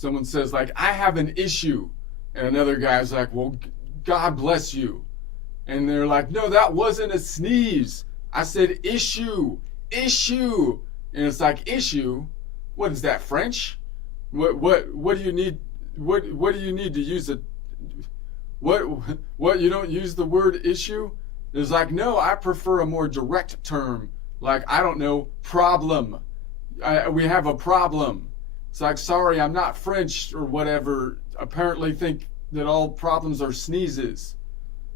someone says like, I have an issue, and another guy's like, well, God bless you. And they're like, no, that wasn't a sneeze. I said issue, issue. And it's like, issue? What is that, French? What do you need? What do you need to use it? What you don't use the word issue? It's like, no, I prefer a more direct term. Like, I don't know, problem. We have a problem. It's like, sorry, I'm not French or whatever. Apparently think that all problems are sneezes.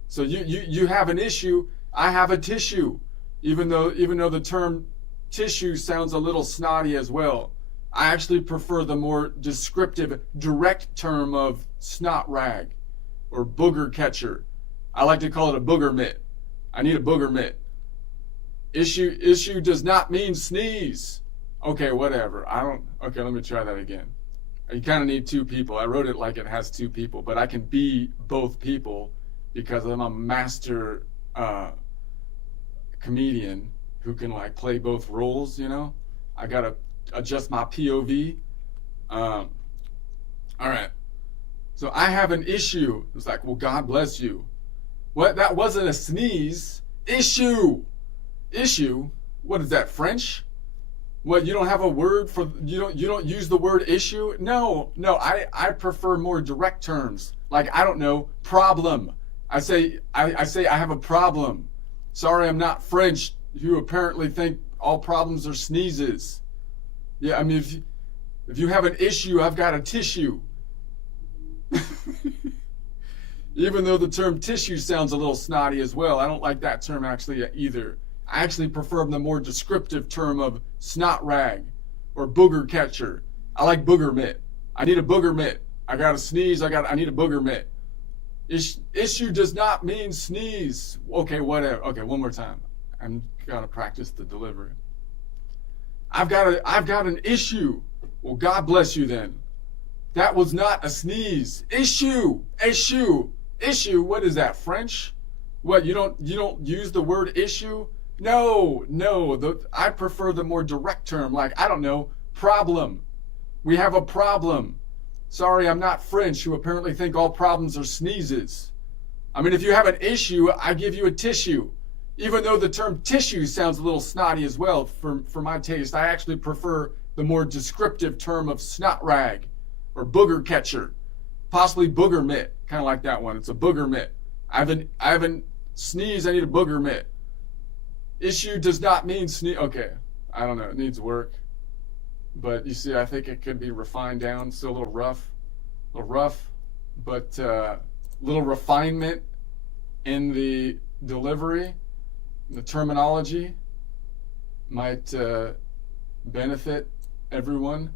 So you have an issue, I have a tissue. Even though the term tissue sounds a little snotty as well. I actually prefer the more descriptive, direct term of snot rag or booger catcher. I like to call it a booger mitt. I need a booger mitt. Issue does not mean sneeze. Okay, whatever. Okay, let me try that again. You kind of need two people. I wrote it like it has two people, but I can be both people because I'm a master comedian who can like play both roles, you know? I gotta adjust my POV. All right. So I have an issue. It's like, well, God bless you. What? That wasn't a sneeze. Issue. Issue? What is that, French? What, you don't have a word for, you don't use the word issue? No, I prefer more direct terms. Like, I don't know, problem. I say I have a problem. Sorry, I'm not French. You apparently think all problems are sneezes. Yeah, I mean, if you have an issue, I've got a tissue. Even though the term tissue sounds a little snotty as well, I don't like that term actually either. I actually prefer the more descriptive term of snot rag or booger catcher. I like booger mitt. I need a booger mitt. I got to sneeze. I need a booger mitt. Issue does not mean sneeze. Okay, whatever. Okay, one more time. I'm gonna practice the delivery. I've got an issue. Well, God bless you then. That was not a sneeze. Issue. What is that, French? What, you don't use the word issue? No. I prefer the more direct term, like, I don't know, problem. We have a problem. Sorry, I'm not French, who apparently think all problems are sneezes. I mean, if you have an issue, I give you a tissue. Even though the term tissue sounds a little snotty as well, for my taste, I actually prefer the more descriptive term of snot rag or booger catcher, possibly booger mitt, kind of like that one. It's a booger mitt. I haven't sneezed. I need a booger mitt. Issue does not mean sneeze. Okay, I don't know. It needs work, but you see, I think it could be refined down. Still a little rough, but little refinement in the delivery, the terminology might benefit everyone.